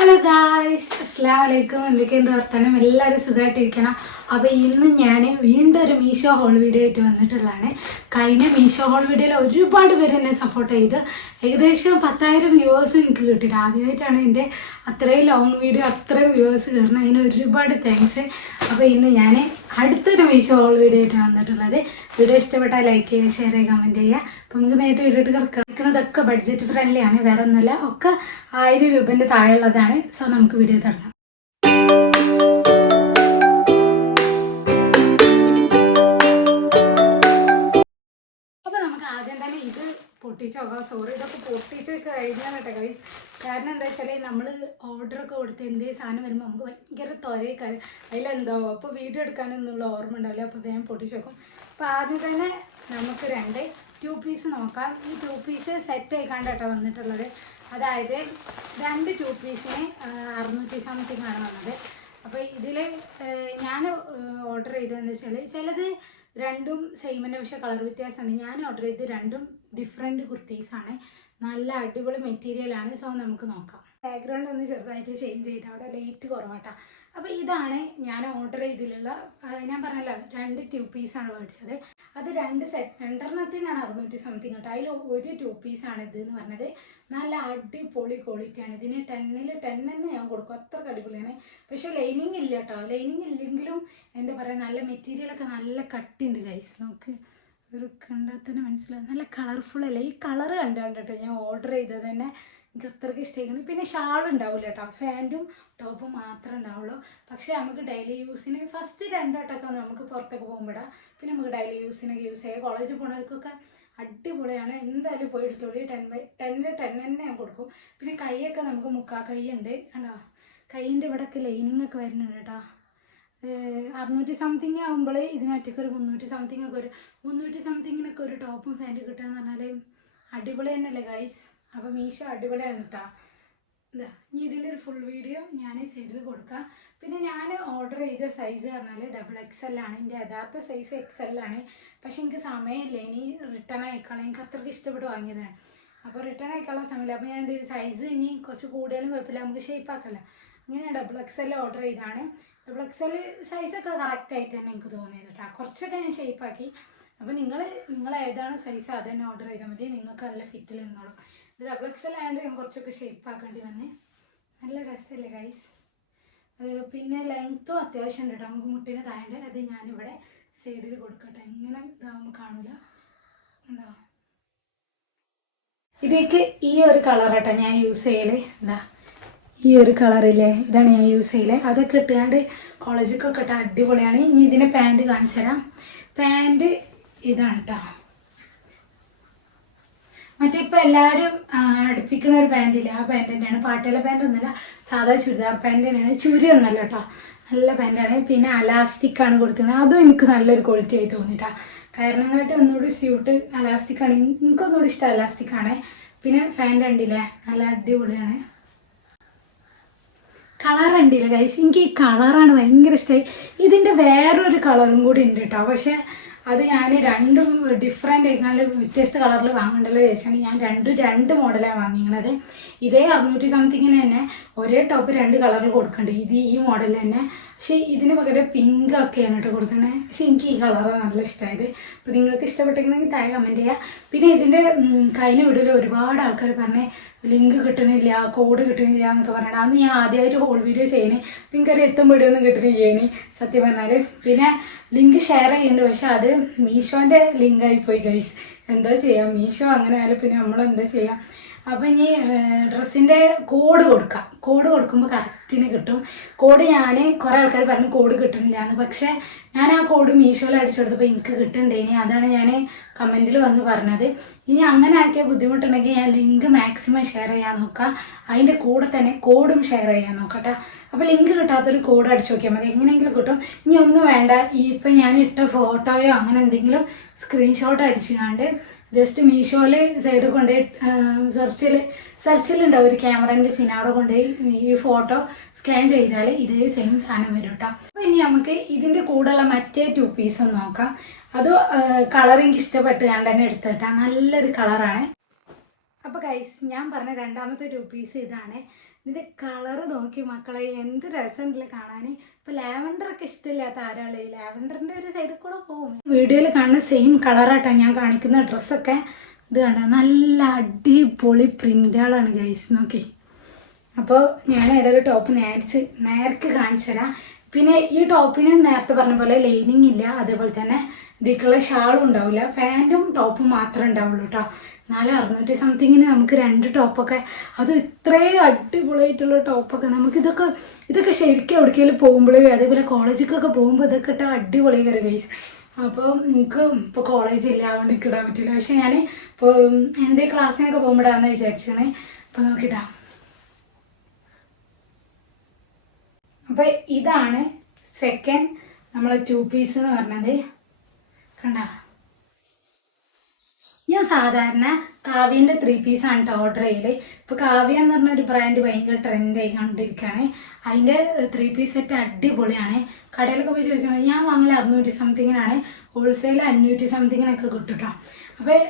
Hello guys, അസ്സലാമു അലൈക്കും. എന്തൊക്കെയുണ്ട് വർത്തമാനം? എല്ലാവരും സുഖമായിട്ടിരിക്കണം. അപ്പോൾ ഇന്ന് ഞാൻ വീണ്ടും ഒരു മീഷോ ഹോൾ വീഡിയോ ആയിട്ട് വന്നിട്ടുള്ളതാണ്. കഴിഞ്ഞ മീഷോ ഹോൾ വീഡിയോയിൽ ഒരുപാട് പേര് എന്നെ സപ്പോർട്ട് ചെയ്ത് ഏകദേശം 10,000 വ്യൂവേഴ്സ് എനിക്ക് കിട്ടിയിട്ട് ആദ്യമായിട്ടാണ് എൻ്റെ അത്രയും ലോങ് വീഡിയോ അത്രയും വ്യൂവേഴ്സ് കയറണം. അതിന് ഒരുപാട് താങ്ക്സ്. അപ്പോൾ ഇന്ന് ഞാൻ അടുത്തൊരു മീഷോ ഹോൾ വീഡിയോ ആയിട്ടാണ് വന്നിട്ടുള്ളത്. വീഡിയോ ഇഷ്ടപ്പെട്ടാൽ ലൈക്ക് ചെയ്യുക, ഷെയർ ചെയ്യുക, കമൻറ്റ് ചെയ്യുക. അപ്പോൾ നമുക്ക് നേരിട്ട് വീഡിയോ കിടക്കുന്നതൊക്കെ ബഡ്ജറ്റ് ഫ്രണ്ട്ലി ആണ്, വേറെ ഒന്നുമില്ല, ഒക്കെ 1000 രൂപേൻ്റെ താഴെയുള്ളതാണ്. സോ നമുക്ക് വീഡിയോ തുടങ്ങാം. അപ്പോൾ നമുക്ക് ആദ്യം തന്നെ ഇത് പൊട്ടിച്ചോക്കാം. സോറി, ഇതൊക്കെ പൊട്ടിച്ച് കഴിഞ്ഞാൽ കേട്ടോ ഗൈസ്. കാരണം എന്താ വെച്ചാൽ നമ്മൾ ഓർഡറൊക്കെ കൊടുത്ത് എന്തേ സാധനം വരുമ്പോൾ നമുക്ക് ഭയങ്കര തൊരയൊക്കെ അതിലെന്തോ അപ്പോൾ വീഡിയോ എടുക്കാനൊന്നുള്ള ഓർമ്മ ഉണ്ടാവില്ല. അപ്പോൾ വേഗം പൊട്ടിച്ച് വെക്കും. അപ്പോൾ ആദ്യം തന്നെ നമുക്ക് 2 പീസ് നോക്കാം. ഈ 2 പീസ് സെറ്റ് ആയിക്കാണ്ട് കേട്ടോ വന്നിട്ടുള്ളത്. അതായത് 2 2 പീസിന് 600 സംതിങ് ആണ് വന്നത്. അപ്പോൾ ഇതിൽ ഞാൻ ഓർഡർ ചെയ്തതെന്ന് വെച്ചാൽ ചിലത് രണ്ടും സെയിം തന്നെ, പക്ഷേ കളർ വ്യത്യാസമാണ്. ഞാൻ ഓർഡർ ചെയ്ത് രണ്ടും ഡിഫറെൻറ്റ് കുർത്തീസാണ്. നല്ല അടിപൊളി മെറ്റീരിയലാണ്. സോ നമുക്ക് നോക്കാം. ബാക്ക്ഗ്രൗണ്ട് ഒന്ന് ചെറുതായിട്ട് ചേഞ്ച് ചെയ്ത് അവിടെ ലൈറ്റ് കുറവാട്ടാ. അപ്പോൾ ഇതാണ് ഞാൻ ഓർഡർ ചെയ്തിട്ടുള്ള, ഞാൻ പറഞ്ഞല്ലോ 2 2 പീസാണ് മേടിച്ചത്. അത് 2 600 സംതിങ് കേട്ടോ. അതിൽ ഒരു 2 പീസാണ് ഇതെന്ന് പറഞ്ഞത്. നല്ല അടിപൊളി ക്വാളിറ്റിയാണ്. ഇതിന് 10ൽ 10 തന്നെ ഞാൻ കൊടുക്കും, അത്ര അടിപൊളിയാണ്. പക്ഷേ ലൈനിങ് ഇല്ല കേട്ടോ. ലൈനിങ് ഇല്ലെങ്കിലും എന്താ പറയുക, നല്ല മെറ്റീരിയലൊക്കെ നല്ല കട്ടിയുണ്ട് ഗൈസ്. നമുക്ക് ഒരു കണ്ടാൽ തന്നെ മനസ്സിലാവും, നല്ല കളർഫുൾ അല്ലേ. ഈ കളറ് കണ്ടിട്ടോ ഞാൻ ഓർഡർ ചെയ്തത് തന്നെ എനിക്ക് അത്രയ്ക്ക് ഇഷ്ടമായിരിക്കണം. പിന്നെ ഷാൾ ഉണ്ടാവില്ല കേട്ടോ, ഫാൻറ്റും ടോപ്പും മാത്രമേ ഉണ്ടാവുള്ളൂ. പക്ഷേ നമുക്ക് ഡെയിലി യൂസിന് ഫസ്റ്റ് 2 വട്ടമൊക്കെ നമുക്ക് പുറത്തൊക്കെ പോകുമ്പോഴാണ്, പിന്നെ നമുക്ക് ഡെയിലി യൂസിനൊക്കെ യൂസ് ചെയ്യുക. കോളേജിൽ പോകുന്നവർക്കൊക്കെ അടിപൊളിയാണ്. എന്തായാലും പോയി എടുത്തോളി. 10ൽ 10 തന്നെ ഞാൻ കൊടുക്കും. പിന്നെ കൈയൊക്കെ നമുക്ക് മുക്കാ കൈ ഉണ്ട് കണ്ടോ. കൈയിൻ്റെ ഇവിടെയൊക്കെ ലൈനിങ് ഒക്കെ വരുന്നുണ്ട് കേട്ടോ. 600 സംതിങ് ആകുമ്പോൾ ഇതിനൊറ്റയ്ക്ക് ഒരു 300 സംതിങ് ഒക്കെ, ഒരു 300 സംതിങ്ങിനൊക്കെ ഒരു ടോപ്പും ഫാൻറ്റും കിട്ടുക എന്ന് പറഞ്ഞാൽ അടിപൊളി തന്നെയല്ലേ ഗൈസ്. അപ്പോൾ മീഷോ അടിപൊളിയാണ് കേട്ടോ. ഇതാ ഇനി ഇതിൻ്റെ ഒരു ഫുൾ വീഡിയോ ഞാൻ സൈഡിൽ കൊടുക്കാം. പിന്നെ ഞാൻ ഓർഡർ ചെയ്ത സൈസ് പറഞ്ഞാൽ XXL ആണ്. എൻ്റെ യഥാർത്ഥ സൈസ് XL ആണ്. പക്ഷെ എനിക്ക് സമയമില്ല, ഇനി റിട്ടേൺ അയക്കണം. എനിക്ക് അത്രയ്ക്ക് ഇഷ്ടപ്പെട്ട് വാങ്ങിയതാണ്. അപ്പോൾ റിട്ടേൺ അയക്കാനുള്ള സമയമില്ല. അപ്പോൾ ഞാൻ എന്ത് ചെയ്തു, സൈസ് ഇനി കുറച്ച് കൂടുതലും കുഴപ്പമില്ല, നമുക്ക് ഷേപ്പ് ആക്കല്ല. അങ്ങനെ XXL ഓർഡർ ചെയ്താണ്. XXL സൈസൊക്കെ കറക്റ്റായിട്ട് തന്നെ എനിക്ക് തോന്നിയത് കേട്ടോ. കുറച്ചൊക്കെ ഞാൻ ഷേപ്പാക്കി. അപ്പോൾ നിങ്ങൾ ഏതാണ് സൈസ് അത് തന്നെ ഓർഡർ ചെയ്താൽ മതി, നിങ്ങൾക്ക് നല്ല ഫിറ്റിൽ നിന്നോളും. ഇത് XXL ആയതുകൊണ്ട് ഞാൻ കുറച്ചൊക്കെ ഷേപ്പ് ആക്കേണ്ടി വന്നേ. നല്ല രസമല്ലേ ഗൈസ്. പിന്നെ ലെങ്ത്തും അത്യാവശ്യം ഉണ്ട് കേട്ടോ. നമുക്ക് മുട്ടിന് താഴെ അത് ഞാനിവിടെ സൈഡിൽ കൊടുക്കട്ടെ. ഇങ്ങനെ ഇതാകുമ്പോൾ കാണില്ല ഉണ്ടോ. ഇതിലേക്ക് ഈ ഒരു കളർ കേട്ടോ ഞാൻ യൂസ് ചെയ്യല്. എന്താ ഈ ഒരു കളറില്ലേ, ഇതാണ് ഞാൻ യൂസ് ചെയ്യല്. അതൊക്കെ ഇട്ടുകൊണ്ട് കോളേജിലേക്കൊക്കെ ഇട്ടാൽ അടിപൊളിയാണ്. ഇനി ഇതിൻ്റെ പാൻറ്റ് കാണിച്ചു തരാം. പാൻറ്റ് ഇതാണ് കേട്ടോ. മറ്റേ ഇപ്പോൾ എല്ലാവരും അടുപ്പിക്കുന്ന ഒരു പാൻറ്റില്ല, ആ പാൻറ്റ് തന്നെയാണ്. പാട്ടുള്ള പാൻറ്റ് ഒന്നുമല്ല, സാധാ ചുരിദാർ പാൻറ്റ് തന്നെയാണ്. ചുരി ഒന്നല്ല കേട്ടോ, നല്ല പാൻറ്റാണ്. പിന്നെ അലാസ്റ്റിക്കാണ് കൊടുത്തിരുന്നത്. അതും എനിക്ക് നല്ലൊരു ക്വാളിറ്റി ആയി തോന്നിയിട്ടാണ്. കാരണമായിട്ട് ഒന്നുകൂടി സ്യൂട്ട് അലാസ്റ്റിക്കാണ്. എനിക്കൊന്നുകൂടി ഇഷ്ടം അലാസ്റ്റിക്കാണ്. പിന്നെ പാൻറ്റ് കണ്ടില്ലേ, നല്ല അടിപൊളിയാണ്. കളർ ഉണ്ടില്ല ഗൈസ്, എനിക്ക് ഈ കളറാണ് ഭയങ്കര ഇഷ്ടമായി. ഇതിൻ്റെ വേറൊരു കളറും കൂടി ഉണ്ട് കേട്ടോ. പക്ഷേ അത് ഞാൻ രണ്ടും ഡിഫറെൻ്റ് ആയിക്കാണ്ട് വ്യത്യസ്ത കളറിൽ വാങ്ങണ്ടല്ലോ ചോദിച്ചാണ് ഞാൻ 2 മോഡലാണ് വാങ്ങിക്കണത്. ഇതേ 600 സംതിങ്ങിന് തന്നെ ഒരേ ടോപ്പ് 2 കളറിൽ കൊടുക്കണ്ട്. ഈ മോഡൽ തന്നെ. പക്ഷേ ഇതിന് പകരം പിങ്ക് ഒക്കെയാണ് കേട്ടോ കൊടുക്കുന്നത്. പക്ഷേ എനിക്ക് ഈ കളറാണ് നല്ല ഇഷ്ടമായത്. അപ്പോൾ നിങ്ങൾക്ക് ഇഷ്ടപ്പെട്ടെങ്കിൽ താഴെ കമൻറ്റ് ചെയ്യുക. പിന്നെ ഇതിൻ്റെ കഴിഞ്ഞ വീഡിയോയിൽ ഒരുപാട് ആൾക്കാർ പറഞ്ഞേ ലിങ്ക് കിട്ടണില്ല, കോഡ് കിട്ടണില്ല എന്നൊക്കെ പറഞ്ഞിട്ട്. അന്ന് ഞാൻ ആദ്യമായിട്ട് ഹോൾ വീഡിയോ ചെയ്യണേ. നിങ്ങൾക്ക് എത്തും വീഡിയോ ഒന്നും കിട്ടണില്ല ഇനി സത്യം പറഞ്ഞാൽ. പിന്നെ ലിങ്ക് ഷെയർ ചെയ്യുന്നുണ്ട്, പക്ഷെ അത് മീഷോൻ്റെ ലിങ്കായിപ്പോയി ഗൈസ്. എന്താ ചെയ്യാം, മീഷോ അങ്ങനെ ആയാലും പിന്നെ നമ്മളെന്താ ചെയ്യാം. അപ്പം ഇനി ഡ്രസ്സിൻ്റെ കോഡ് കൊടുക്കാം. കോഡ് കൊടുക്കുമ്പോൾ കറക്റ്റിന് കിട്ടും. കോഡ് ഞാൻ കുറേ ആൾക്കാർ പറഞ്ഞ് കോഡ് കിട്ടുന്നില്ല എന്ന്. പക്ഷേ ഞാൻ ആ കോഡ് മീഷോയിൽ അടിച്ചു കൊടുത്തപ്പോൾ എനിക്ക് കിട്ടുന്നുണ്ടേനി. അതാണ് ഞാൻ കമൻറ്റിൽ വന്ന് പറഞ്ഞത്. ഇനി അങ്ങനെ ആക്കിയ ബുദ്ധിമുട്ടുണ്ടെങ്കിൽ ഞാൻ ലിങ്ക് മാക്സിമം ഷെയർ ചെയ്യാൻ നോക്കാം. അതിൻ്റെ കൂടെ തന്നെ കോഡും ഷെയർ ചെയ്യാൻ നോക്കട്ടെ. അപ്പോൾ ലിങ്ക് കിട്ടാത്തൊരു കോഡ് അടിച്ചു നോക്കിയാൽ മതി, എങ്ങനെയെങ്കിലും കിട്ടും. ഇനി ഒന്നും വേണ്ട, ഈ ഇപ്പം ഞാൻ ഇട്ട ഫോട്ടോയോ അങ്ങനെ എന്തെങ്കിലും സ്ക്രീൻഷോട്ട് അടിച്ചുകൊണ്ട് ജസ്റ്റ് മീഷോയിൽ സൈഡ് കൊണ്ടുപോയി സെർച്ചിലുണ്ടാവും ഒരു ക്യാമറേൻ്റെ ചിഹ്നം, അവിടെ കൊണ്ടുപോയി ഈ ഫോട്ടോ സ്കാൻ ചെയ്താൽ ഇതേ സെയിം സാധനം വരും കേട്ടോ. അപ്പോൾ ഇനി നമുക്ക് ഇതിൻ്റെ കൂടെയുള്ള മറ്റേ 2 പീസ് ഒന്ന് നോക്കാം. അത് കളർ എനിക്ക് ഇഷ്ടപ്പെട്ട് കണ്ട് തന്നെ എടുത്തിട്ടാണ്. നല്ലൊരു കളറാണ്. അപ്പോൾ ഗൈസ് ഞാൻ പറഞ്ഞ രണ്ടാമത്തെ 2 പീസ് ഇതാണ്. ഇതിൻ്റെ കളറ് നോക്കി മക്കളെ, എന്ത് രസമുണ്ടല്ലേ കാണാൻ. ഇപ്പോൾ ലാവൻഡറൊക്കെ ഇഷ്ടമില്ലാത്ത ആരാളെ ലാവൻഡറിൻ്റെ ഒരു സൈഡിൽ കൂടെ പോകും. വീഡിയോയിൽ കാണുന്ന സെയിം കളറായിട്ടാണ് ഞാൻ കാണിക്കുന്ന ഡ്രസ്സൊക്കെ. ഇത് കണ്ട നല്ല അടിപൊളി പ്രിൻ്റുകളാണ് ഗൈസ്, നോക്കി. അപ്പോൾ ഞാൻ ഏതൊരു ടോപ്പ് നേർക്ക് കാണിച്ചു തരാം. പിന്നെ ഈ ടോപ്പിന് നേരത്തെ പറഞ്ഞ പോലെ ലൈനിങ് ഇല്ല, അതേപോലെ തന്നെ ഇതിക്കുള്ള ഷാളും ഉണ്ടാവില്ല, പാൻറ്റും ടോപ്പും മാത്രമേ ഉണ്ടാവുള്ളൂ കേട്ടോ. 400 സംതിങ്ങിന് നമുക്ക് 2 ടോപ്പൊക്കെ, അത് ഇത്രയും അടിപൊളിയായിട്ടുള്ള ടോപ്പൊക്കെ ഇതൊക്കെ ശരിക്കും എവിടേക്കെങ്കിലും പോകുമ്പോൾ, അതേപോലെ കോളേജിലേക്കൊക്കെ പോകുമ്പോൾ ഇതൊക്കെ ഇട്ടാൽ അടിപൊളി കയറി ഗൈസ്. അപ്പോൾ എനിക്ക് ഇപ്പോൾ കോളേജില്ല, അതുകൊണ്ട് എനിക്ക് ഇടാൻ പറ്റില്ല. പക്ഷേ ഞാൻ ഇപ്പോൾ എൻ്റെ ക്ലാസ്സിനൊക്കെ പോകുമ്പോഴാണെന്ന് വിചാരിച്ചാണ്. അപ്പോൾ നോക്കിയിട്ടാ. അപ്പോൾ ഇതാണ് സെക്കൻഡ് നമ്മളെ 2 പീസ് എന്ന് പറഞ്ഞത്. കണ്ട, ഞാൻ സാധാരണ കാവ്യൻ്റെ 3 പീസാണ് കേട്ടോ ഓർഡർ ചെയ്യല്. ഇപ്പോൾ കാവ്യ എന്ന് പറഞ്ഞൊരു ബ്രാൻഡ് ഭയങ്കര ട്രെൻഡായി കണ്ടിരിക്കുകയാണ്. അതിൻ്റെ 3 പീസ് സെറ്റ് അടിപൊളിയാണ്. കടയിലൊക്കെ പോയി ചോദിച്ചാൽ ഞാൻ വാങ്ങൽ 600 സംതിങ്ങിനാണ്, ഹോൾസെയിൽ 500 സംതിങ്ങിനൊക്കെ കിട്ടും കേട്ടോ. അപ്പോൾ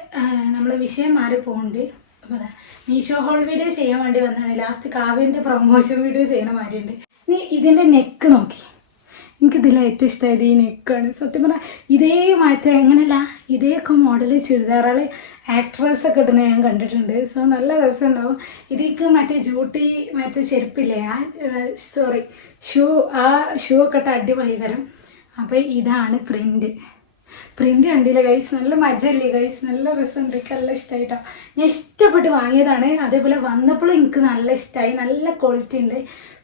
നമ്മൾ വിഷയം മാറി പോകുന്നുണ്ട്. അപ്പോൾ അതാ മീഷോ ഹോൾ വീഡിയോ ചെയ്യാൻ വേണ്ടി വന്നതാണ്. ലാസ്റ്റ് കാവ്യൻ്റെ പ്രൊമോഷൻ വീഡിയോ ചെയ്യണ മാതിരിയുണ്ട്. ഇനി ഇതിൻ്റെ നെക്ക് നോക്കി, എനിക്കിതിൽ ഏറ്റവും ഇഷ്ടമായത് ഈ നെക്കാണ്. സത്യം പറഞ്ഞാൽ ഇതേ മാറ്റം എങ്ങനെയല്ല, ഇതേയൊക്കെ മോഡൽ ചുരിദാറുകൾ ആക്ട്രസൊക്കെ ഇടുന്നത് ഞാൻ കണ്ടിട്ടുണ്ട്. സോ നല്ല രസമുണ്ടാവും. ഇതിക്ക് മറ്റേ ജൂട്ടി മറ്റേ ചെരുപ്പില്ലേ, ഷൂ ഒക്കെ ഇട്ട് അടിപൊളി കരം. അപ്പോൾ ഇതാണ് പ്രിൻ്റ് കണ്ടില്ല ഗൈസ്, നല്ല മജല്ലേ ഗൈസ്, നല്ല രസമുണ്ട്. എനിക്ക് നല്ല ഇഷ്ടമായിട്ടോ, ഞാൻ ഇഷ്ടപ്പെട്ട് വാങ്ങിയതാണ്. അതേപോലെ വന്നപ്പോഴും എനിക്ക് നല്ല ഇഷ്ടമായി, നല്ല ക്വാളിറ്റി ഉണ്ട്.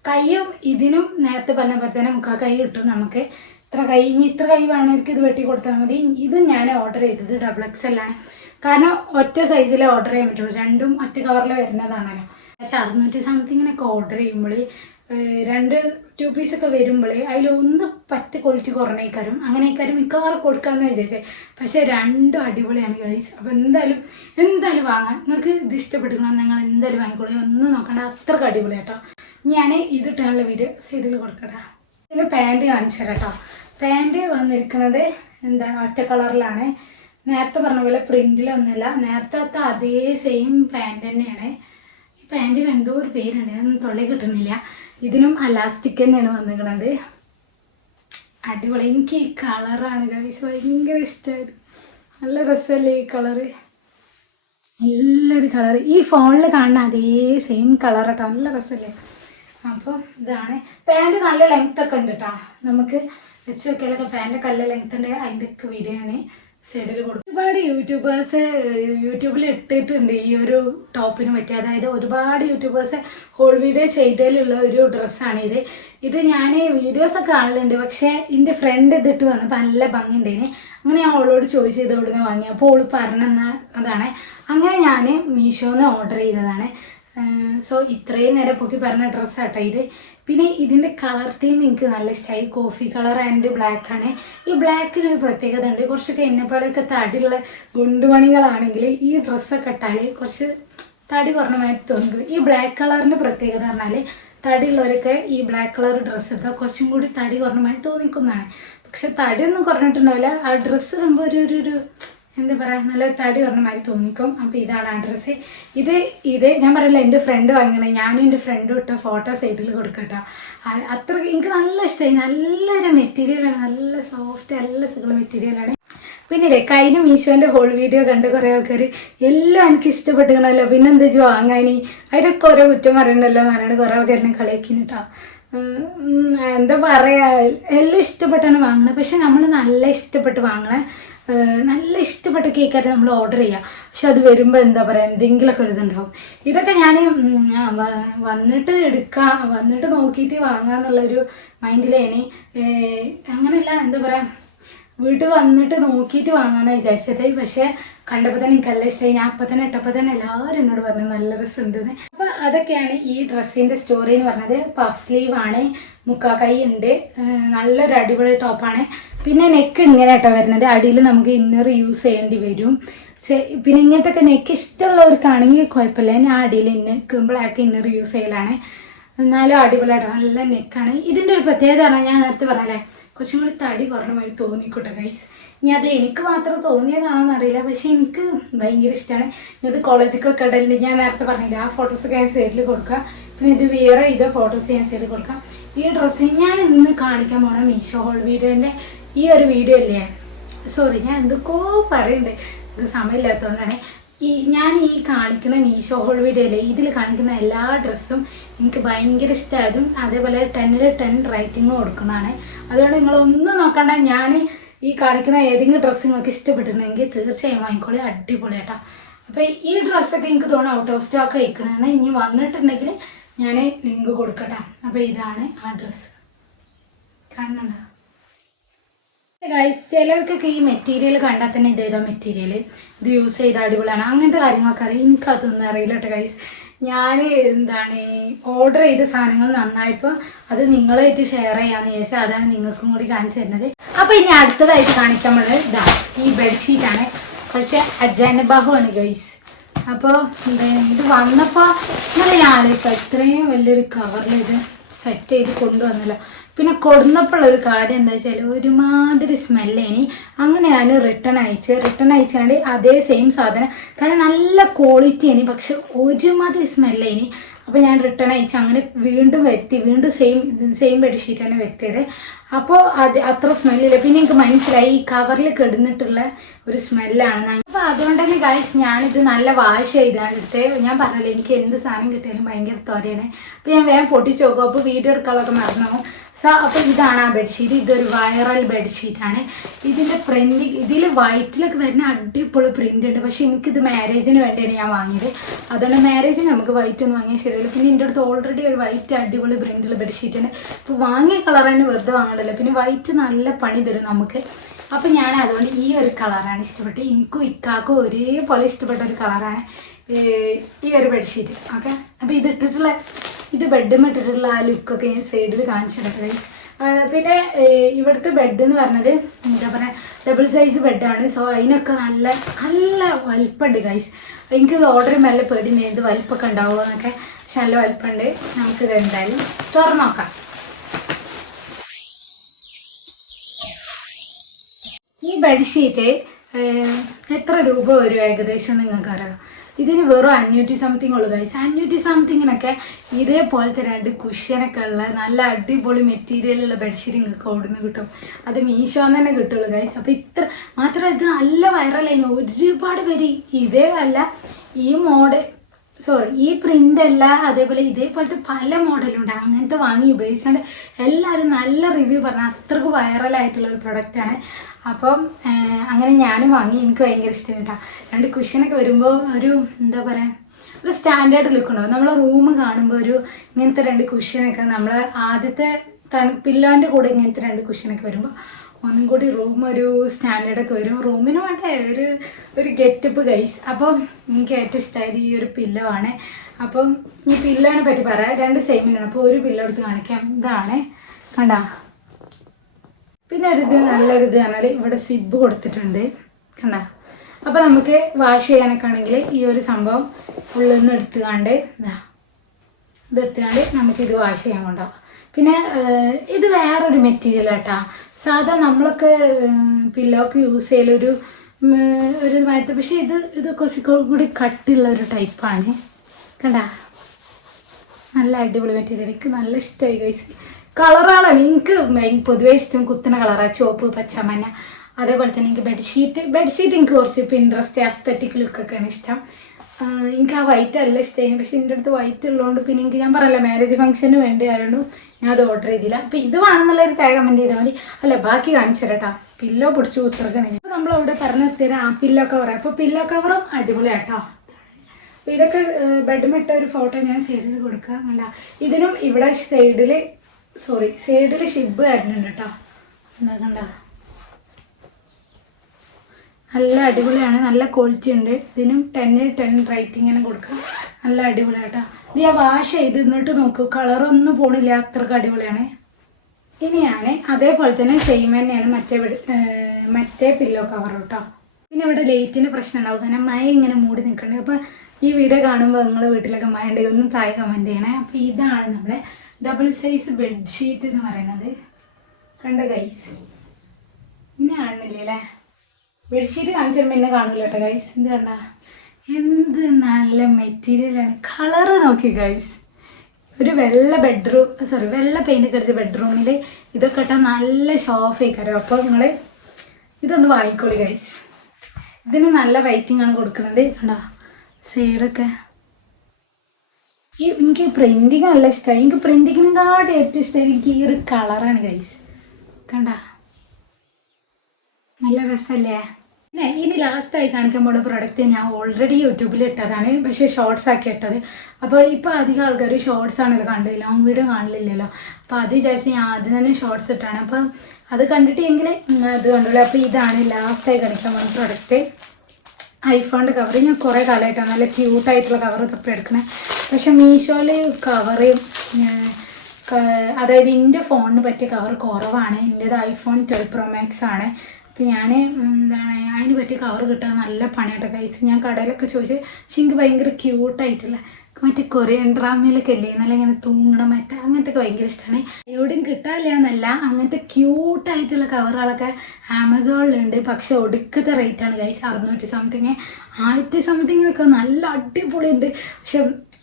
കൈയും ഇതിനും നേരത്തെ പറഞ്ഞ പോലെ തന്നെ 3/4 കൈ കിട്ടും നമുക്ക്. ഇത്ര കൈ വേണമെങ്കിൽ ഇത് വെട്ടി കൊടുത്താൽ മതി. ഇത് ഞാൻ ഓർഡർ ചെയ്തത് XXL ആണ്, കാരണം ഒറ്റ സൈസിലേ ഓർഡർ ചെയ്യാൻ പറ്റുള്ളൂ, രണ്ടും ഒറ്റ കവറിൽ വരുന്നതാണല്ലോ. പക്ഷേ 600 സംതിങ്ങിനൊക്കെ ഓർഡർ ചെയ്യുമ്പോൾ 2 പീസൊക്കെ വരുമ്പോൾ അതിലൊന്ന് ക്വാളിറ്റി കുറഞ്ഞേക്കാരും, അങ്ങനെയൊക്കാരും മിക്കവാറും കൊടുക്കാമെന്ന് വിചാരിച്ചേ. പക്ഷേ 2 അടിപൊളിയാണ് ഗൈസ്. അപ്പോൾ എന്തായാലും വാങ്ങാം. നിങ്ങൾക്ക് ഇത് ഇഷ്ടപ്പെട്ടിരിക്കണം, നിങ്ങൾ എന്തായാലും വാങ്ങിക്കോളൂ, ഒന്നും നോക്കണ്ട, അത്രയ്ക്ക് അടിപൊളി കേട്ടോ. ഞാൻ ഇതിട്ടാനുള്ള വീഡിയോ സൈഡിൽ കൊടുക്കട്ടെ. ഇതിൻ്റെ പാൻറ്റ് കാണിച്ചു തരാം കേട്ടോ. പാൻറ്റ് വന്നിരിക്കുന്നത് എന്താണ്, ഒറ്റ കളറിലാണ്. നേരത്തെ പറഞ്ഞ പോലെ പ്രിൻറ്റിലൊന്നുമില്ല, നേരത്തെ അതേ സെയിം പാൻറ്റ് തന്നെയാണ്. ഈ പാൻറ്റിന് എന്തോ ഒരു പേരുണ്ട്, അതൊന്നും തൊള്ളയിൽ കിട്ടുന്നില്ല. ഇതിനും അലാസ്റ്റിക് തന്നെയാണ് വന്നിരിക്കുന്നത്. അടിപൊളി. എനിക്ക് ഈ കളറാണ് ഗൈസ് ഭയങ്കര ഇഷ്ടമായത്. നല്ല രസമല്ലേ ഈ കളറ്, നല്ലൊരു കളറ്. ഈ ഫോണിൽ കാണുന്ന അതേ സെയിം കളർ കേട്ടോ, നല്ല രസമല്ലേ. അപ്പോൾ ഇതാണ് പാൻറ്റ്. നല്ല ലെങ്ത് ഒക്കെ ഉണ്ട് കേട്ടോ, നമുക്ക് വെച്ച് വെക്കലൊക്കെ പാൻറ്റൊക്കെ നല്ല ലെങ്ത് ഉണ്ട്. അതിൻ്റെ ഒക്കെ വീഡിയോ ഞാൻ സൈഡിൽ കൊടുക്കും. ഒരുപാട് യൂട്യൂബേഴ്സ് യൂട്യൂബിൽ ഇട്ടിട്ടുണ്ട് ഈ ഒരു ടോപ്പിന് പറ്റി. അതായത് ഒരുപാട് യൂട്യൂബേഴ്സ് ഹോൾ വീഡിയോ ചെയ്തതിലുള്ള ഒരു ഡ്രസ്സാണ് ഇത് ഞാൻ വീഡിയോസൊക്കെ കാണലുണ്ട്. പക്ഷേ എൻ്റെ ഫ്രണ്ട് ഇതിട്ട് വന്നപ്പോൾ നല്ല ഭംഗിയുണ്ടേന്. അങ്ങനെ ഞാൻ അവളോട് ചോദിച്ചു ഇത് എവിടെ നിന്ന് വാങ്ങി. അപ്പോൾ അവൾ പറഞ്ഞെന്ന അതാണ്. അങ്ങനെ ഞാൻ മീഷോന്ന് ഓർഡർ ചെയ്തതാണ്. സോ ഇത്രയും നേരം പൊക്കി പറഞ്ഞ ഡ്രസ്സാട്ടോ ഇത്. പിന്നെ ഇതിൻ്റെ കളർ തീം എനിക്ക് നല്ല ഇഷ്ടമായി. കോഫി കളർ ആൻഡ് ബ്ലാക്ക് ആണ്. ഈ ബ്ലാക്കിന് ഒരു പ്രത്യേകത ഉണ്ട്. കുറച്ചൊക്കെ എന്നെപ്പോലെയൊക്കെ തടിയുള്ള ഗുണ്ടുമണികളാണെങ്കിൽ ഈ ഡ്രസ്സൊക്കെ ഇട്ടാൽ കുറച്ച് തടി കുറഞ്ഞ മാതിരി തോന്നും. ഈ ബ്ലാക്ക് കളറിൻ്റെ പ്രത്യേകത പറഞ്ഞാൽ തടിയുള്ളവരൊക്കെ ഈ ബ്ലാക്ക് കളർ ഡ്രസ്സ് ഇട്ടാൽ കുറച്ചും കൂടി തടി കുറഞ്ഞ മാതിരി തോന്നിക്കുന്നതാണ്. പക്ഷെ തടിയൊന്നും കുറഞ്ഞിട്ടുണ്ടാവില്ല, ആ ഡ്രസ്സ് ഇടുമ്പോൾ ഒരു എന്താ പറയുക, നല്ല തടി പറഞ്ഞ മാതിരി തോന്നിക്കും. അപ്പോൾ ഇതാണ് ആ ഡ്രസ്സ്. ഇത് ഞാൻ പറയില്ല, എൻ്റെ ഫ്രണ്ട് വാങ്ങിക്കണേ. ഞാനും എൻ്റെ ഫ്രണ്ടും ഇട്ട ഫോട്ടോ സൈഡിൽ കൊടുക്കട്ടോ. അത്ര എനിക്ക് നല്ല ഇഷ്ടമായി. നല്ലൊരു മെറ്റീരിയലാണ്, നല്ല സോഫ്റ്റ് നല്ല സുഖമുള്ള മെറ്റീരിയലാണ്. പിന്നെ കഴിഞ്ഞ മീഷോൻ്റെ ഹോൾ വീഡിയോ കണ്ട് കുറേ ആൾക്കാർ എല്ലാം എനിക്ക് ഇഷ്ടപ്പെട്ടിക്കണല്ലോ, പിന്നെ എന്താ വെച്ചാൽ വാങ്ങാൻ അതിലൊക്കെ ഓരോ കുറ്റം പറയണ്ടല്ലോ എന്ന് പറഞ്ഞിട്ട് കുറേ ആൾക്കാർ എന്നെ കളിയാക്കിന് കേട്ടോ. എന്താ പറയുക, എല്ലാം ഇഷ്ടപ്പെട്ടാണ് വാങ്ങണത്. പക്ഷെ നമ്മൾ നല്ല ഇഷ്ടപ്പെട്ട് വാങ്ങണേ, നല്ല ഇഷ്ടപ്പെട്ട കേക്കായിട്ട് നമ്മൾ ഓർഡർ ചെയ്യുക. പക്ഷെ അത് വരുമ്പോൾ എന്താ പറയുക, എന്തെങ്കിലുമൊക്കെ ഒരു ഇതുണ്ടാവും. ഇതൊക്കെ ഞാൻ വന്നിട്ട് നോക്കിയിട്ട് വാങ്ങാന്നുള്ളൊരു മൈൻഡിലേനി. അങ്ങനെയല്ല, എന്താ പറയുക, വീട്ടിൽ വന്നിട്ട് നോക്കിയിട്ട് വാങ്ങാമെന്ന് വിചാരിച്ചത്. പക്ഷേ കണ്ടപ്പോൾ തന്നെ എനിക്ക് നല്ല ഇഷ്ടമായി. ഞാൻ അപ്പം തന്നെ ഇട്ടപ്പോൾ തന്നെ എല്ലാവരും എന്നോട് പറഞ്ഞു നല്ല രസമുണ്ടെന്ന്. അപ്പോൾ അതൊക്കെയാണ് ഈ ഡ്രസ്സിൻ്റെ സ്റ്റോറി എന്ന് പറഞ്ഞത്. പഫ് സ്ലീവ് ആണ്, 3/4 കൈ ഉണ്ട്, നല്ലൊരു അടിപൊളി ടോപ്പാണ്. പിന്നെ നെക്ക് ഇങ്ങനെ കേട്ടോ വരുന്നത്, അടിയിൽ നമുക്ക് ഇന്നർ യൂസ് ചെയ്യേണ്ടി വരും. പിന്നെ ഇങ്ങനത്തെ ഒക്കെ നെക്ക് ഇഷ്ടമുള്ളവർക്കാണെങ്കിൽ കുഴപ്പമില്ല. ഞാൻ അടിയിൽ ബ്ലാക്ക് ഇന്നർ യൂസ് ചെയ്യലാണ്. എന്നാലും അടിപൊളിയായിട്ട് നല്ല നെക്കാണ്. ഇതിൻ്റെ ഒരു പ്രത്യേകത പറഞ്ഞാൽ ഞാൻ നേരത്തെ പറഞ്ഞല്ലേ, കുറച്ചും കൂടി തടി കുറഞ്ഞ മാതിരി തോന്നിക്കോട്ടെ ഗൈസ്. ഇനി അത് എനിക്ക് മാത്രം തോന്നിയതാണോന്ന് അറിയില്ല, പക്ഷെ എനിക്ക് ഭയങ്കര ഇഷ്ടമാണ്. ഇത് കോളേജിലൊക്കെ ഇടലുണ്ട്. ഞാൻ നേരത്തെ പറഞ്ഞില്ല, ആ ഫോട്ടോസൊക്കെ ഞാൻ സൈഡിൽ കൊടുക്കാം. പിന്നെ ഇത് വേറെ ഇത് ഫോട്ടോസ് ഞാൻ സൈഡിൽ കൊടുക്കാം. ഈ ഡ്രസ്സ് ഞാൻ ഇന്ന് കാണിക്കാൻ പോണ മീഷോ ഹോൾ വീഡിയോൻ്റെ ഈ ഒരു വീഡിയോ ഇല്ലേ, സോറി ഞാൻ എന്തൊക്കെയോ പറയുന്നുണ്ട്, ഇത് സമയമില്ലാത്തതുകൊണ്ടാണ്. ഞാൻ ഈ കാണിക്കുന്ന മീഷോ ഹോൾ വീഡിയോയിലെ ഇതിൽ കാണിക്കുന്ന എല്ലാ ഡ്രസ്സും എനിക്ക് ഭയങ്കര ഇഷ്ടമായതും അതേപോലെ 10ൽ 10 റേറ്റിംഗ് കൊടുക്കുന്നതാണ്. അതുകൊണ്ട് നിങ്ങളൊന്നും നോക്കണ്ട, ഞാൻ ഈ കാണിക്കുന്ന ഏതെങ്കിലും ഡ്രസ്സ് നിങ്ങൾക്ക് ഇഷ്ടപ്പെട്ടിട്ടുണ്ടെങ്കിൽ തീർച്ചയായും വാങ്ങിക്കോളി, അടിപൊളി കേട്ടോ. അപ്പോൾ ഈ ഡ്രസ്സൊക്കെ എനിക്ക് തോന്നുന്നു ഔട്ട് ഓഫ് സ്റ്റോക്ക് അയക്കണമെന്ന്. ഇനി വന്നിട്ടുണ്ടെങ്കിൽ ഞാൻ ലിങ്ക് കൊടുക്കട്ടെ. അപ്പോൾ ഇതാണ് ആ ഡ്രസ്സ്, കാണുന്നുണ്ടോ ഗൈസ്? ചിലർക്കൊക്കെ ഈ മെറ്റീരിയൽ കണ്ടാൽ തന്നെ ഇതേതാ മെറ്റീരിയൽ, ഇത് യൂസ് ചെയ്ത അടിപൊളിയാണ്, അങ്ങനത്തെ കാര്യങ്ങളൊക്കെ അറിയാം. എനിക്കതൊന്നും അറിയില്ല കേട്ടോ ഗൈസ്. ഞാൻ ഓർഡർ ചെയ്ത സാധനങ്ങൾ നന്നായപ്പോൾ അത് നിങ്ങളായിട്ട് ഷെയർ ചെയ്യാമെന്ന് ചോദിച്ചാൽ അതാണ് നിങ്ങൾക്കും കൂടി കാണിച്ചു തരുന്നത്. അപ്പോൾ ഇനി അടുത്തതായിട്ട് കാണിക്കാൻ ഉള്ളത് ഇതാ ഈ ബെഡ്ഷീറ്റാണ്. പക്ഷേ അജാനബാഹുവാണ് ഗൈസ്. അപ്പോൾ ഇത് വന്നപ്പോൾ ഇങ്ങനെ ഞാനിപ്പോൾ ഇത്രയും വലിയൊരു കവറിൽ ഇത് സെറ്റ് ചെയ്ത് കൊണ്ടുവന്നല്ലോ. പിന്നെ കൊടുന്നപ്പോഴുള്ളൊരു കാര്യം എന്താ വെച്ചാൽ ഒരുമാതിരി സ്മെല്ലേനി. അങ്ങനെ ഞാൻ റിട്ടേൺ അയച്ചുകൊണ്ട് അതേ സെയിം സാധനം, കാരണം നല്ല ക്വാളിറ്റി ഇനി, പക്ഷെ ഒരുമാതിരി സ്മെല്ലേനി. അപ്പോൾ ഞാൻ റിട്ടേൺ അയച്ചു, അങ്ങനെ വീണ്ടും വരുത്തി, വീണ്ടും സെയിം ബെഡ്ഷീറ്റ് തന്നെ വരുത്തിയത്. അപ്പോൾ അത് അത്ര സ്മെല്ലില്ല. പിന്നെ എനിക്ക് മനസ്സിലായി ഈ കവറിൽ കിടന്നിട്ടുള്ള ഒരു സ്മെല്ലാണ്. അപ്പോൾ അതുകൊണ്ട് തന്നെ ഗൈസ് ഞാനിത് നല്ല വാഷ് ചെയ്താണ് എടുത്ത്. ഞാൻ പറഞ്ഞില്ല, എനിക്ക് എന്ത് സാധനം കിട്ടിയാലും ഭയങ്കര ത്വരയാണ്. അപ്പോൾ ഞാൻ വേഗം പൊട്ടിച്ച് നോക്കും, അപ്പോൾ വീഡിയോ എടുക്കാനൊക്കെ മറന്നു. അപ്പോൾ ഇതാണ് ആ ബെഡ്ഷീറ്റ്. ഇതൊരു വൈറൽ ബെഡ്ഷീറ്റാണ്. ഇതിൻ്റെ പ്രിൻ്റ് ഇതിൽ വൈറ്റിലൊക്കെ വരുന്ന അടിപൊളി പ്രിൻ്റ് ഉണ്ട്. പക്ഷേ എനിക്കിത് മാരേജിന് വേണ്ടിയാണ് ഞാൻ വാങ്ങിയത്. അതുകൊണ്ട് മാരേജിന് നമുക്ക് വൈറ്റ് ഒന്നും വാങ്ങിയാൽ ശരിയല്ല. പിന്നെ എൻ്റെ അടുത്ത് ഓൾറെഡി ഒരു വൈറ്റ് അടിപൊളി പ്രിൻ്റുള്ള ബെഡ്ഷീറ്റാണ്. ഇപ്പോൾ വാങ്ങിയ കളർ തന്നെ വെറുതെ വാങ്ങണ്ടല്ലോ. പിന്നെ വൈറ്റ് നല്ല പണി തരും നമുക്ക്. അപ്പോൾ ഞാൻ അതുകൊണ്ട് ഈ ഒരു കളറാണ് ഇഷ്ടപ്പെട്ടത്. എനിക്കും ഇക്കാക്കും ഒരേപോലെ ഇഷ്ടപ്പെട്ട ഒരു കളറാണ് ഈ ഒരു ബെഡ്ഷീറ്റ്. ഓക്കെ, അപ്പോൾ ഇത് ബെഡും ഇട്ടിട്ടുള്ള ആ ലുക്കൊക്കെ ഞാൻ സൈഡിൽ കാണിച്ചിട്ടുണ്ട് ഗൈസ്. പിന്നെ ഇവിടുത്തെ ബെഡ് എന്ന് പറഞ്ഞത് എന്താ പറയുക, ഡബിൾ സൈസ് ബെഡാണ്. സോ അതിനൊക്കെ നല്ല നല്ല വലിപ്പമുണ്ട് ഗൈസ്. എനിക്കിത് ഓർഡർ ചെയ്യുമ്പോൾ നല്ല പേടിയുണ്ട്, ഇത് വലിപ്പമൊക്കെ ഉണ്ടാവുമോ എന്നൊക്കെ. പക്ഷെ നല്ല വലിപ്പമുണ്ട്. നമുക്കിത് എന്തായാലും തുറന്നു നോക്കാം. ഈ ബെഡ്ഷീറ്റ് എത്ര രൂപ വരും ഏകദേശം നിങ്ങൾക്കറിയാം? ഇതിന് വെറും 500 സംതിങ് ഉള്ളു ഗൈസ്. 500 സംതിങ്ങിനൊക്കെ ഇതേപോലത്തെ 2 കുഷ്യനൊക്കെ ഉള്ള നല്ല അടിപൊളി മെറ്റീരിയലുള്ള ബെഡ്ഷീറ്റ് നിങ്ങൾക്ക് ഓടുന്ന് കിട്ടും. അത് മീഷോന്ന് തന്നെ കിട്ടുള്ളൂ ഗൈസ്. അപ്പോൾ ഇത്ര മാത്രം ഇത് നല്ല വൈറലായിരുന്നു. ഒരുപാട് പേര് ഇതേ അല്ല ഈ പ്രിൻ്റ് അല്ല, അതേപോലെ ഇതേപോലത്തെ പല മോഡലുണ്ട്. അങ്ങനത്തെ വാങ്ങി ഉപയോഗിച്ചുകൊണ്ട് എല്ലാവരും നല്ല റിവ്യൂ പറഞ്ഞാൽ അത്രക്ക് വൈറലായിട്ടുള്ളൊരു പ്രൊഡക്റ്റാണ്. അപ്പം അങ്ങനെ ഞാനും വാങ്ങി, എനിക്ക് ഭയങ്കര ഇഷ്ടമാണ് കേട്ടോ. 2 കുഷ്യനൊക്കെ വരുമ്പോൾ ഒരു എന്താ പറയുക, ഒരു സ്റ്റാൻഡേർഡ് ലുക്ക് ഉണ്ടാവും. നമ്മൾ റൂം കാണുമ്പോൾ ഒരു ഇങ്ങനത്തെ 2 കുഷ്യനൊക്കെ നമ്മൾ ആദ്യത്തെ പില്ലോൻ്റെ കൂടെ ഇങ്ങനത്തെ 2 കുഷ്യനൊക്കെ വരുമ്പോൾ ഒന്നും കൂടി റൂം ഒരു സ്റ്റാൻഡേർഡൊക്കെ വരും. റൂമിന് വേണ്ട ഒരു ഗെറ്റപ്പ് ഗൈസ്. അപ്പം എനിക്ക് ഏറ്റവും ഇഷ്ടമായത് ഈ ഒരു പില്ലോ ആണ്. അപ്പം ഈ പില്ലോനെ പറ്റി പറയാം. 2 സെയിമിനാണ്. അപ്പോൾ ഒരു പില്ലോ എടുത്ത് കാണിക്കാം. ഇതാണ് കണ്ടാ. പിന്നെ നല്ലൊരിത് പറഞ്ഞാൽ ഇവിടെ സിബ് കൊടുത്തിട്ടുണ്ട് കണ്ടാ. അപ്പോൾ നമുക്ക് വാഷ് ചെയ്യാനൊക്കെ ആണെങ്കിൽ ഈ ഒരു സംഭവം ഉള്ളിൽ നിന്ന് എടുത്തുകൊണ്ട് ഇതെടുത്തുകൊണ്ട് നമുക്കിത് വാഷ് ചെയ്യാൻ കൊണ്ടാവും. പിന്നെ ഇത് വേറൊരു മെറ്റീരിയൽ കേട്ടോ. സാധാ നമ്മളൊക്കെ പില്ലോക്ക് യൂസ് ചെയ്യലൊരു മരത്തെ, പക്ഷേ ഇത് കുറച്ച് കൂടി കട്ടുള്ള ഒരു ടൈപ്പാണ് കണ്ടാ. നല്ല അടിപൊളി മെറ്റീരിയൽ, എനിക്ക് നല്ല ഇഷ്ടമായി ഗൈസ്. കളറുകളാണ് എനിക്ക് പൊതുവേ ഇഷ്ടം. കുത്തുന്ന കളറാണ്, ചുവപ്പ്, പച്ച, മഞ്ഞ. അതേപോലെ തന്നെ എനിക്ക് ബെഡ്ഷീറ്റ് എനിക്ക് കുറച്ച് പിൻട്രസ്റ്റ് അസ്തറ്റിക് ലുക്കൊക്കെയാണ് ഇഷ്ടം. എനിക്ക് ആ വൈറ്റ് അല്ല ഇഷ്ടമായി. പക്ഷേ എൻ്റെ അടുത്ത് വൈറ്റ് ഉള്ളതുകൊണ്ട് പിന്നെ എനിക്ക് ഞാൻ പറയല്ല മാരേജ് ഫംഗ്ഷന് വേണ്ടി ആയതുകൊണ്ട് ഞാൻ അത് ഓർഡർ ചെയ്തില്ല. അപ്പോൾ ഇത് വേണമെന്നുള്ളൊരു താഴെ കമൻറ്റ് ചെയ്താൽ മതി. അല്ല ബാക്കി കാണിച്ചു തരാം. പില്ലോ പിടിച്ച് കുത്തിറക്കണേ. അപ്പോൾ നമ്മളിവിടെ പറഞ്ഞു നിർത്തിയത് പില്ലോ കവർ. അപ്പോൾ പില്ലോ കവറും അടിപൊളിയാട്ടോ. അപ്പോൾ ഇതൊക്കെ ബെഡ്മിട്ട ഒരു ഫോട്ടോ ഞാൻ സൈഡിൽ കൊടുക്കാം. അല്ല ഇതിനും ഇവിടെ സൈഡിൽ ഷിബ് വരുന്നുണ്ട് കേട്ടോ. എന്താ കണ്ട, നല്ല അടിപൊളിയാണ്, നല്ല ക്വാളിറ്റി ഉണ്ട്. ഇതിനും 10ൽ 10 റേറ്റിങ്ങിന് കൊടുക്കാം. നല്ല അടിപൊളിയാട്ടോ. ഇത് ഞാൻ വാഷ് ചെയ്ത് എന്നിട്ട് നോക്കൂ, കളറൊന്നും പോണില്ല, അത്രക്ക് അടിപൊളിയാണ്. ഇനിയാണ് അതേപോലെ തന്നെ സെയിം തന്നെയാണ് മറ്റേ പില്ലോ കവർ കേട്ടോ. പിന്നെ ഇവിടെ ലൈറ്റിൻ്റെ പ്രശ്നം ഉണ്ടാവും, കാരണം മഴ ഇങ്ങനെ മൂടി നിൽക്കണ്ടേ. അപ്പോൾ ഈ വീഡിയോ കാണുമ്പോൾ നിങ്ങൾ വീട്ടിലൊക്കെ മഴ ഉണ്ടെങ്കിൽ ഒന്നും താഴെ കമൻറ്റ് ചെയ്യണേ. അപ്പോൾ ഇതാണ് നമ്മുടെ ഡബിൾ സൈസ് ബെഡ്ഷീറ്റ് എന്ന് പറയുന്നത്. കണ്ട ഗൈസ്, ഇനി ആണില്ലേ അല്ലേ? ബെഡ്ഷീറ്റ് കാണിച്ചാൽ പിന്നെ കാണൂല കേട്ടോ ഗൈസ്. എന്ത് കണ്ട എന്ത് നല്ല മെറ്റീരിയലാണ്. കളറ് നോക്കി ഗൈസ്. ഒരു വെള്ള വെള്ള പെയിൻ്റ് ഒക്കെ അടിച്ച ബെഡ്റൂമിൽ ഇതൊക്കെ ഇട്ടാൽ നല്ല ഷോഫായിക്കാരം. അപ്പോൾ നിങ്ങൾ ഇതൊന്ന് വാങ്ങിക്കോളി ഗൈസ്. ഇതിന് നല്ല റേറ്റിംഗ് ആണ് കൊടുക്കുന്നത്. കണ്ടോ സൈഡൊക്കെ. എനിക്ക് പ്രിൻറ്റിങ് നല്ല ഇഷ്ടമായി. എനിക്ക് പ്രിൻറ്റിങ്ങിനെക്കാട്ടും ഏറ്റവും ഇഷ്ടം എനിക്ക് ഈ ഒരു കളറാണ് ഗൈസ്. കണ്ട നല്ല രസമല്ലേ. പിന്നെ ഇനി ലാസ്റ്റായി കാണിക്കാൻ പോകുന്ന പ്രൊഡക്റ്റ് ഞാൻ ഓൾറെഡി യൂട്യൂബിൽ ഇട്ടതാണ്, പക്ഷേ ഷോർട്സ് ആക്കി ഇട്ടത്. അപ്പോൾ ഇപ്പോൾ അധികം ആൾക്കാർ ഷോർട്സ് ആണ് ഇത് കണ്ടത്, ലോങ് വീഡിയോ കാണില്ലല്ലോ. അപ്പോൾ അത് വിചാരിച്ച് ഞാൻ ആദ്യം തന്നെ ഷോർട്സ് ഇട്ടാണ്. അപ്പം അത് കണ്ടിട്ടെങ്കിൽ അത് കണ്ടുള്ളൂ. അപ്പോൾ ഇതാണ് ലാസ്റ്റായി കാണിക്കാൻ പോകുന്ന പ്രൊഡക്റ്റ്. ഐഫോണിൻ്റെ കവർ. ഞാൻ കുറേ കാലമായിട്ടാണ് നല്ല ക്യൂട്ടായിട്ടുള്ള കവർ തപ്പി എടുക്കണേ. പക്ഷെ മീഷോയിൽ കവറ് അതായത് എൻ്റെ ഫോണിന് പറ്റിയ കവർ കുറവാണ്. എൻ്റേത് ഐഫോൺ 12 Pro Max ആണ്. അപ്പോൾ ഞാൻ അതിന് പറ്റിയ കവർ കിട്ടാൻ നല്ല പണിയായിട്ട് കഴിച്ച് ഞാൻ കടയിലൊക്കെ ചോദിച്ചു. പക്ഷെ എനിക്ക് ഭയങ്കര ക്യൂട്ടായിട്ടില്ല മറ്റേ കൊറിയൻ ഡ്രാമയിലൊക്കെ അല്ലേ നല്ല ഇങ്ങനെ തൂങ്ങണം അങ്ങനത്തെ ഒക്കെ ഭയങ്കര ഇഷ്ടമാണ്. എവിടെയും കിട്ടാനില്ല എന്നല്ല, അങ്ങനത്തെ ക്യൂട്ടായിട്ടുള്ള കവറുകളൊക്കെ ആമസോണിലുണ്ട്. പക്ഷെ ഒടുക്കത്തെ റേറ്റാണ് ഗൈസ്. 600 സംതിങ് 1000 സംതിങ്ങിനൊക്കെ നല്ല അടിപൊളിയുണ്ട്. പക്ഷെ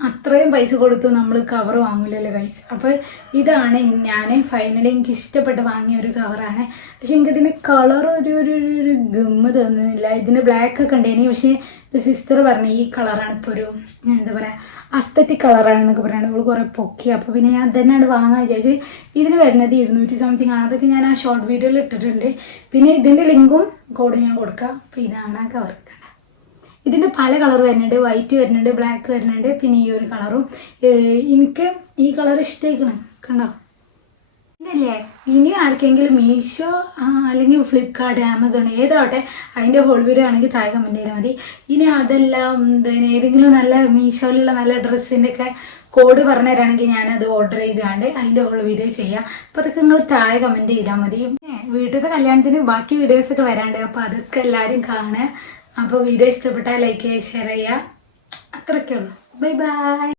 അത്രയും പൈസ കൊടുത്തു നമ്മൾ കവർ വാങ്ങില്ലല്ലോ ഗൈസ്. അപ്പോൾ ഇതാണ് ഞാൻ ഫൈനലി എനിക്ക് ഇഷ്ടപ്പെട്ട് വാങ്ങിയ ഒരു കവറാണ്. പക്ഷെ എനിക്കതിൻ്റെ കളർ ഒരു ഗമ്മ് തോന്നുന്നില്ല. ഇതിന് ബ്ലാക്ക് ഒക്കെ ഉണ്ടേനി. പക്ഷേ സിസ്റ്റർ പറഞ്ഞു ഈ കളറാണ് ഇപ്പോൾ ഒരു എന്താ പറയുക അസ്തറ്റിക് കളറാണെന്നൊക്കെ പറയുന്നത്. അവൾ കുറേ പൊക്കി. അപ്പോൾ പിന്നെ ഞാൻ തന്നെയാണ് വാങ്ങാൻ വിചാരിച്ച്. ഇതിന് വരുന്നത് 200 സംതിങ് ആണ്. അതൊക്കെ ഞാൻ ആ ഷോർട്ട് വീഡിയോയിൽ ഇട്ടിട്ടുണ്ട്. പിന്നെ ഇതിൻ്റെ ലിങ്കും കോഡ് ഞാൻ കൊടുക്കാം. അപ്പോൾ ഇതാണ് ആ കവർ. ഇതിൻ്റെ പല കളർ വരുന്നുണ്ട്. വൈറ്റ് വരുന്നുണ്ട്, ബ്ലാക്ക് വരുന്നുണ്ട്, പിന്നെ ഈ ഒരു കളറും. എനിക്ക് ഈ കളർ ഇഷ്ടമായിക്കണം. കണ്ടോ ഇതല്ലേ. ഇനി ആർക്കെങ്കിലും മീഷോ അല്ലെങ്കിൽ ഫ്ലിപ്കാർട്ട്, ആമസോൺ ഏതാവട്ടെ അതിൻ്റെ ഹോൾ വീഡിയോ ആണെങ്കിൽ താഴെ കമൻറ്റ് ചെയ്താൽ മതി. ഇനി അതെല്ലാം ഏതെങ്കിലും നല്ല മീഷോയിലുള്ള നല്ല ഡ്രസ്സിൻ്റെ ഒക്കെ കോഡ് പറഞ്ഞു തരാണെങ്കിൽ ഞാനത് ഓർഡർ ചെയ്താണ്ട് അതിൻ്റെ ഹോൾ വീഡിയോ ചെയ്യാം. അപ്പോൾ അതൊക്കെ നിങ്ങൾ താഴെ കമൻറ്റ് ചെയ്താൽ മതി. വീട്ടിലത്തെ കല്യാണത്തിന് ബാക്കി വീഡിയോസൊക്കെ വരാണ്ട്. അപ്പോൾ അതൊക്കെ എല്ലാവരും കാണുക. അപ്പോൾ വീഡിയോ ഇഷ്ടപ്പെട്ടാൽ ലൈക്ക് ചെയ്യുക, ഷെയർ ചെയ്യുക. അത്രയൊക്കെ ഉള്ളൂ. Bye bye.